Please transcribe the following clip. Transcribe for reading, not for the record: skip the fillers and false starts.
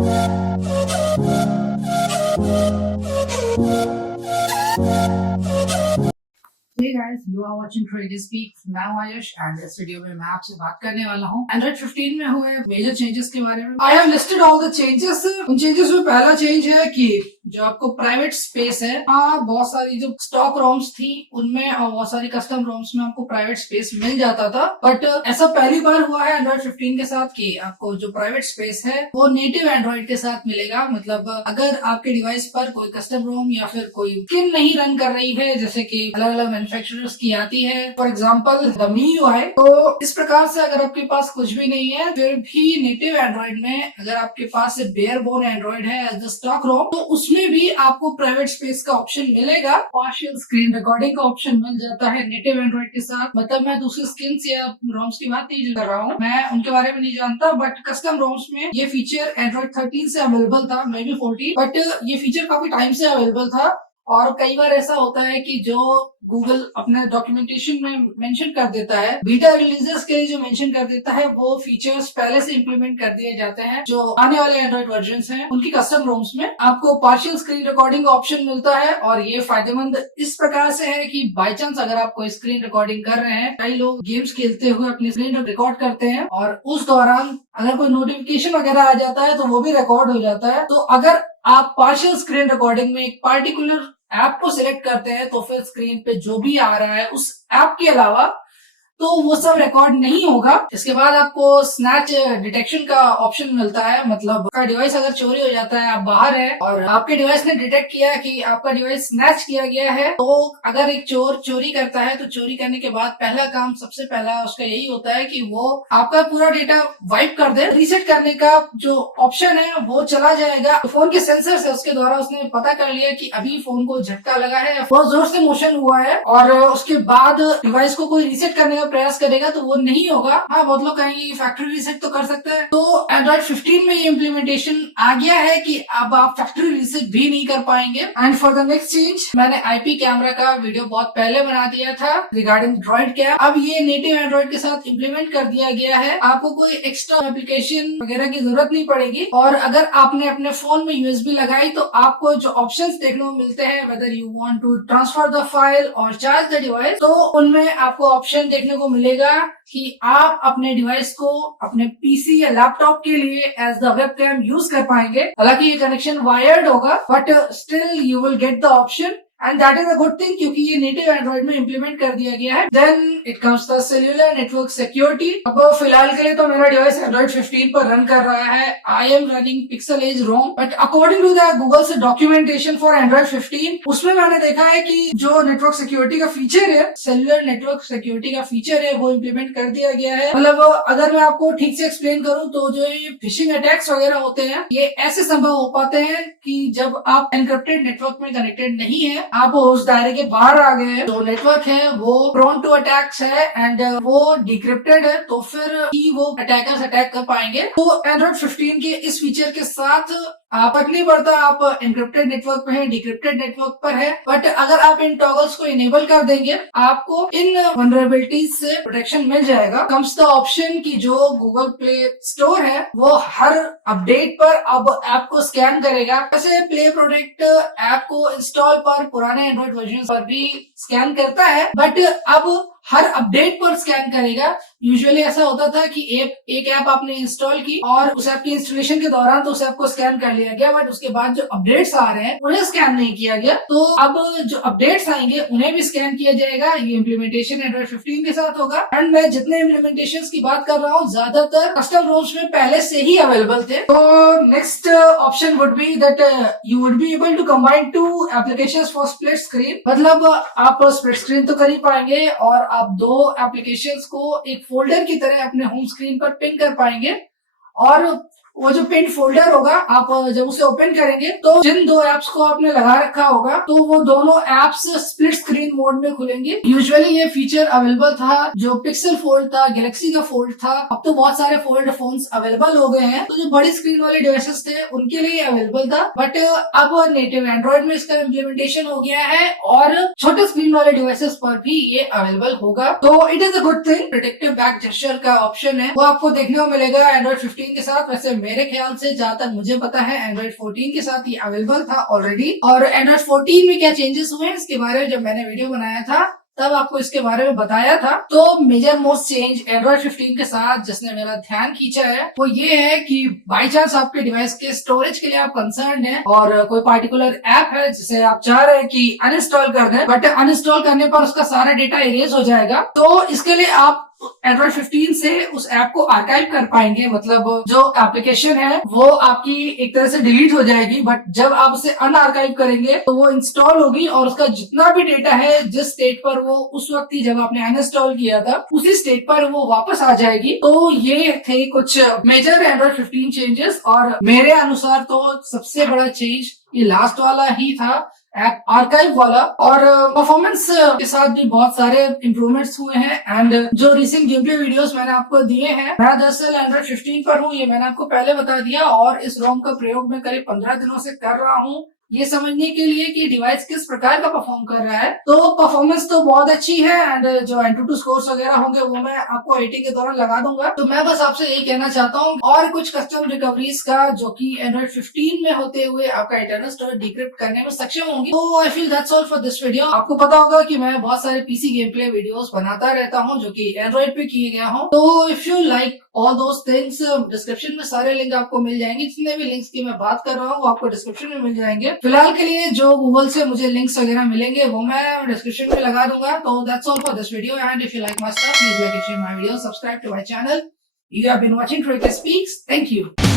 Hey guys, you are watching Crazy Speak. मैं हूं Ayush and इस वीडियो में मैं आपसे बात करने वाला हूं Android 15 में हुए मेजर चेंजेस के बारे में। I have listed all the changes। उन चेंजेस में पहला चेंज है कि जो आपको प्राइवेट स्पेस है, बहुत सारी जो स्टॉक रोम्स थी उनमें और बहुत सारी कस्टम रोम्स में आपको प्राइवेट स्पेस मिल जाता था, बट ऐसा पहली बार हुआ है Android 15 के साथ कि आपको जो प्राइवेट स्पेस है वो नेटिव एंड्रॉइड के साथ मिलेगा। मतलब अगर आपके डिवाइस पर कोई कस्टम रोम या फिर कोई स्किन नहीं रन कर रही है, जैसे कि अलग अलग मैन्युफैक्चरर्स की आती है, फॉर एग्जाम्पल द MIUI, तो इस प्रकार से अगर आपके पास कुछ भी नहीं है फिर भी नेटिव एंड्रॉइड में अगर आपके पास बेयर बोन एंड्रॉइड है एज द स्टॉक रोम, तो उसमें भी आपको प्राइवेट स्पेस का ऑप्शन मिलेगा। पार्शियल स्क्रीन रिकॉर्डिंग का ऑप्शन मिल जाता है नेटिव एंड्रॉइड के साथ। मतलब मैं दूसरी स्किन या रोम्स की बात नहीं कर रहा हूँ, मैं उनके बारे में नहीं जानता, बट कस्टम रोम्स में ये फीचर एंड्रॉइड 13 से अवेलेबल था, मे बी 14, बट ये फीचर काफी टाइम से अवेलेबल था। और कई बार ऐसा होता है कि जो गूगल अपने डॉक्यूमेंटेशन में मेंशन कर देता है, बीटा रिलीजेस के लिए जो मेंशन कर देता है, वो फीचर्स पहले से इंप्लीमेंट कर दिए जाते हैं। जो आने वाले एंड्रॉइड वर्जन्स हैं उनकी कस्टम रोम्स में आपको पार्शियल स्क्रीन रिकॉर्डिंग का ऑप्शन मिलता है। और ये फायदेमंद इस प्रकार से है कि बाई चांस अगर आप कोई स्क्रीन रिकॉर्डिंग कर रहे हैं, कई लोग गेम्स खेलते हुए अपनी स्क्रीन रिकॉर्ड करते हैं और उस दौरान अगर कोई नोटिफिकेशन वगैरह आ जाता है तो वो भी रिकॉर्ड हो जाता है। तो अगर आप पार्शियल स्क्रीन रिकॉर्डिंग में एक पार्टिकुलर ऐप को सिलेक्ट करते हैं तो फिर स्क्रीन पे जो भी आ रहा है उस ऐप के अलावा तो वो सब रिकॉर्ड नहीं होगा। इसके बाद आपको स्नैच डिटेक्शन का ऑप्शन मिलता है। मतलब आपका डिवाइस अगर चोरी हो जाता है, आप बाहर है और आपके डिवाइस ने डिटेक्ट किया कि आपका डिवाइस स्नैच किया गया है, तो अगर एक चोर चोरी करता है तो चोरी करने के बाद पहला काम सबसे पहला उसका यही होता है कि वो आपका पूरा डेटा वाइप कर दे। रीसेट करने का जो ऑप्शन है वो चला जाएगा। फोन के सेंसर से उसके द्वारा उसने पता कर लिया कि अभी फोन को झटका लगा है, बहुत जोर से मोशन हुआ है, और उसके बाद डिवाइस को कोई रीसेट करने का प्रयास करेगा तो वो नहीं होगा। हाँ, बहुत लोग कहेंगे फैक्ट्री रीसेट तो कर सकते हैं। तो एंड्रॉइड 15 में ये इम्प्लीमेंटेशन आ गया है कि अब आप फैक्ट्री रीसेट भी नहीं कर पाएंगे। And for the next change, मैंने आईपी कैमरा का वीडियो बहुत पहले बना दिया था रिगार्डिंग ड्रॉइड कैम। अब ये नेटिव एंड्रॉइड के साथ इम्प्लीमेंट कर दिया गया है। आपको कोई एक्स्ट्रा एप्लीकेशन वगैरह की जरूरत नहीं पड़ेगी। और अगर आपने अपने फोन में यूएसबी लगाई तो आपको जो ऑप्शंस देखने को मिलते हैं, whether you want to transfer the file और चार्ज द डिवाइस, तो उनमें आपको ऑप्शन देखने को मिलेगा कि आप अपने डिवाइस को अपने पीसी या लैपटॉप के लिए as the web cam use कर पाएंगे। हालांकि ये कनेक्शन वायर्ड होगा, but still you will get the option and that is a good thing, क्योंकि ये नेटिव एंड्रॉइड में इम्प्लीमेंट कर दिया गया है। Then it comes the cellular network security. अब फिलहाल के लिए तो मेरा डिवाइस एंड्रॉइड 15 पर रन कर रहा है। I am running Pixel as ROM, but according to the Google से डॉक्यूमेंटेशन फॉर एंड्रॉइड 15, उसमें मैंने देखा है कि जो नेटवर्क सिक्योरिटी का फीचर है, सेल्यूलर नेटवर्क सिक्योरिटी का फीचर है, वो इम्प्लीमेंट कर दिया गया है। मतलब अगर मैं आपको ठीक से एक्सप्लेन करूं तो जो ये फिशिंग अटैक्स वगैरह होते हैं, ये ऐसे संभव हो पाते हैं कि जब आप एनक्रिप्टेड नेटवर्क में कनेक्टेड नहीं है, आप उस दायरे के बाहर आ गए हैं, जो नेटवर्क है वो प्रोन टू अटैक्स है एंड वो डिक्रिप्टेड है, तो फिर ही वो अटैकर्स अटैक कर पाएंगे। तो एंड्रॉइड 15 के इस फीचर के साथ फर्क नहीं पड़ता आप एनक्रिप्टेड नेटवर्क पे है, डिक्रिप्टेड नेटवर्क पर है, बट अगर आप इन टॉगल्स को इनेबल कर देंगे, आपको इन वनरेबिलिटीज से प्रोटेक्शन मिल जाएगा। कम्स द ऑप्शन की जो गूगल प्ले स्टोर है वो हर अपडेट पर अब ऐप को स्कैन करेगा। वैसे प्ले प्रोटेक्ट ऐप को इंस्टॉल पर पुराने एंड्रॉइड वर्जन पर भी स्कैन करता है, बट अब हर अपडेट पर स्कैन करेगा। यूजुअली ऐसा होता था कि एक ऐप आपने इंस्टॉल की और उस ऐप की इंस्टॉलेशन के दौरान तो उस ऐप को स्कैन कर लिया गया, बट उसके बाद जो अपडेट्स आ रहे हैं उन्हें स्कैन नहीं किया गया। तो अब जो अपडेट्स आएंगे उन्हें भी स्कैन किया जाएगा। ये इम्प्लीमेंटेशन एंड्रॉइड 15 के साथ होगा। एंड मैं जितने इम्प्लीमेंटेशन की बात कर रहा हूँ, ज्यादातर कस्टम रोम्स में पहले से ही अवेलेबल थे। तो next option would be that you would be able to combine two applications for split screen. मतलब आप स्प्लिट स्क्रीन तो कर ही पाएंगे और आप दो एप्लीकेशंस को एक फोल्डर की तरह अपने होम स्क्रीन पर पिन कर पाएंगे। और वो जो पिन फोल्डर होगा, आप जब उसे ओपन करेंगे तो जिन दो एप्स को आपने लगा रखा होगा तो वो दोनों एप्स स्प्लिट स्क्रीन मोड में खुलेंगे। यूजुअली ये फीचर अवेलेबल था जो पिक्सल फोल्ड था, गैलेक्सी का फोल्ड था। अब तो बहुत सारे फोल्ड फोन्स अवेलेबल हो गए हैं, तो जो बड़ी स्क्रीन वाले डिवाइसेस थे उनके लिए अवेलेबल था, बट अब नेटिव एंड्रॉइड में इसका इम्प्लीमेंटेशन हो गया है और छोटे स्क्रीन वाले डिवाइसेस पर भी ये अवेलेबल होगा। तो it is a good thing. Protective back gesture का ऑप्शन है वो आपको देखने को मिलेगा एंड्रॉइड 15 के साथ। वैसे मेरे ख्याल से जहाँ तक मुझे पता है एंड्रॉइड 14 के साथ ये अवेलेबल था ऑलरेडी। और एंड्रॉइड 14 में क्या चेंजेस हुए हैं इसके बारे में जब मैंने वीडियो बनाया था तब आपको इसके बारे में बताया था। तो मेजर मोस्ट चेंज एंड्रॉइड 15 के साथ जिसने मेरा ध्यान खींचा है वो ये है कि बाई चांस आपके डिवाइस के स्टोरेज के लिए आप कंसर्न है और कोई पार्टिकुलर ऐप है जिसे आप चाह रहे हैं कि अनइंस्टॉल कर दें, बट अनइंस्टॉल करने पर उसका सारा डेटा इरेज हो जाएगा, तो इसके लिए आप एंड्रॉइड 15 से उस ऐप को आर्काइव कर पाएंगे। मतलब जो एप्लीकेशन है वो आपकी एक तरह से डिलीट हो जाएगी, बट जब आप उसे अनआर्काइव करेंगे तो वो इंस्टॉल होगी और उसका जितना भी डेटा है जिस स्टेट पर वो उस वक्त ही जब आपने अनइंस्टॉल किया था उसी स्टेट पर वो वापस आ जाएगी। तो ये थे कुछ मेजर एंड्रॉइड 15 चेंजेस, और मेरे अनुसार तो सबसे बड़ा चेंज ये लास्ट वाला ही था, ऐप आर्काइव वाला। और परफॉर्मेंस के साथ भी बहुत सारे इम्प्रूवमेंट्स हुए हैं। एंड जो रिसेंट गेम प्ले वीडियोस मैंने आपको दिए हैं, मैं दरअसल एंड्रॉइड 15 पर हूँ, ये मैंने आपको पहले बता दिया, और इस रोम का प्रयोग मैं करीब 15 दिनों से कर रहा हूँ ये समझने के लिए कि डिवाइस किस प्रकार का परफॉर्म कर रहा है। तो परफॉर्मेंस तो बहुत अच्छी है एंड जो Antutu स्कोर्स वगैरह होंगे वो मैं आपको एटी के दौरान लगा दूंगा। तो मैं बस आपसे यही कहना चाहता हूँ और कुछ कस्टम रिकवरीज का जो कि एंड्रॉइड 15 में होते हुए आपका इंटरनल स्टोरेज डिक्रिप्ट करने में सक्षम होंगी। तो I feel that's all for this video. आपको पता होगा कि मैं बहुत सारे पीसी गेम प्ले वीडियोस बनाता रहता हूँ जो कि एंड्रॉइड पे किए गया हूँ। तो if you like all those things, description में सारे लिंक आपको मिल जाएंगे। जितने भी लिंक्स की मैं बात कर रहा हूँ वो आपको डिस्क्रिप्शन में मिल जाएंगे। फिलहाल के लिए जो गूगल से मुझे लिंक्स वगैरह मिलेंगे वो मैं डिस्क्रिप्शन में लगा दूंगा। तो that's all for this video and if you like my stuff please like and share my video, subscribe to my channel. You have been watching Creator Speaks. Thank you.